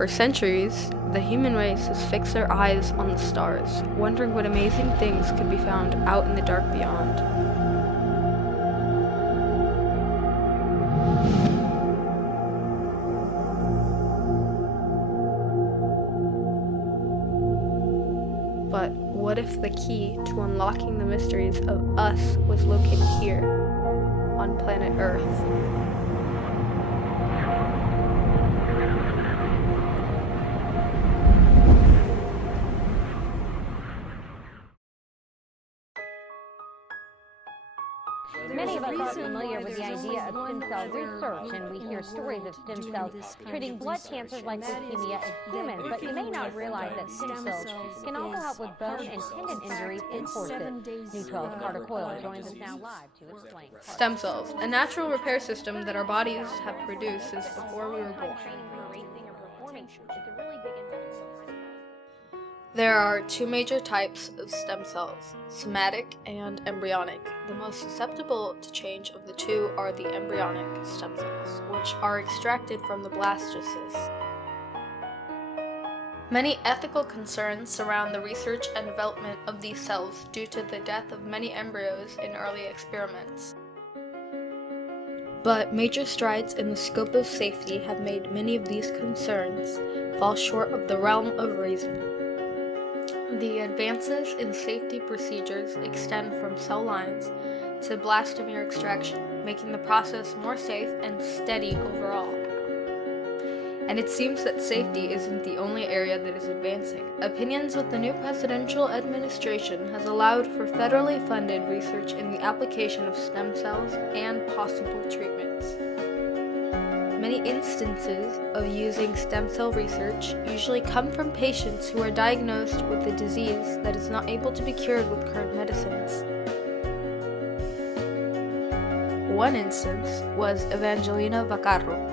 For centuries, the human race has fixed their eyes on the stars, wondering what amazing things could be found out in the dark beyond. But what if the key to unlocking the mysteries of us was located here, on planet Earth? Many of us are familiar with the idea of stem cell research, and we hear stories of stem cells treating blood cancers like leukemia in humans, but you may not realize that stem cells can also help with bone and tendon injuries in horses. News 12's Carter Coyle joins us now live to explain. Stem cells, a natural repair system that our bodies have produced since before we were born. There are two major types of stem cells, somatic and embryonic. The most susceptible to change of the two are the embryonic stem cells, which are extracted from the blastocyst. Many ethical concerns surround the research and development of these cells due to the death of many embryos in early experiments. But major strides in the scope of safety have made many of these concerns fall short of the realm of reason. The advances in safety procedures extend from cell lines to blastomere extraction, making the process more safe and steady overall. And it seems that safety isn't the only area that is advancing. Opinions with the new presidential administration has allowed for federally funded research in the application of stem cells and possible treatments. Many instances of using stem cell research usually come from patients who are diagnosed with a disease that is not able to be cured with current medicines. One instance was Evangelina Vaccaro,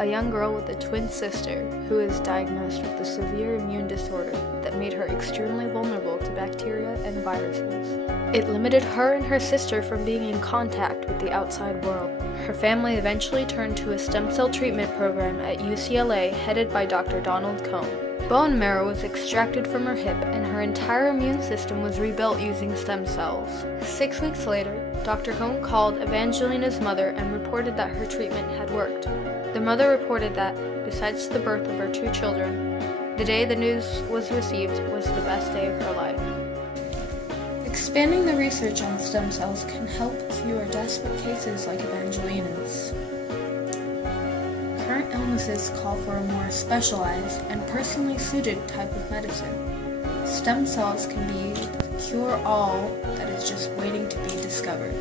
a young girl with a twin sister who is diagnosed with a severe immune disorder that made her extremely vulnerable to bacteria and viruses. It limited her and her sister from being in contact with the outside world. Her family eventually turned to a stem cell treatment program at UCLA headed by Dr. Donald Cohn. Bone marrow was extracted from her hip and her entire immune system was rebuilt using stem cells. 6 weeks later, Dr. Cohn called Evangelina's mother and reported that her treatment had worked. The mother reported that, besides the birth of her 2 children, the day the news was received was the best day of her life. Expanding the research on stem cells can help cure desperate cases like Evangelina's. Current illnesses call for a more specialized and personally suited type of medicine. Stem cells can be the cure-all that is just waiting to be discovered.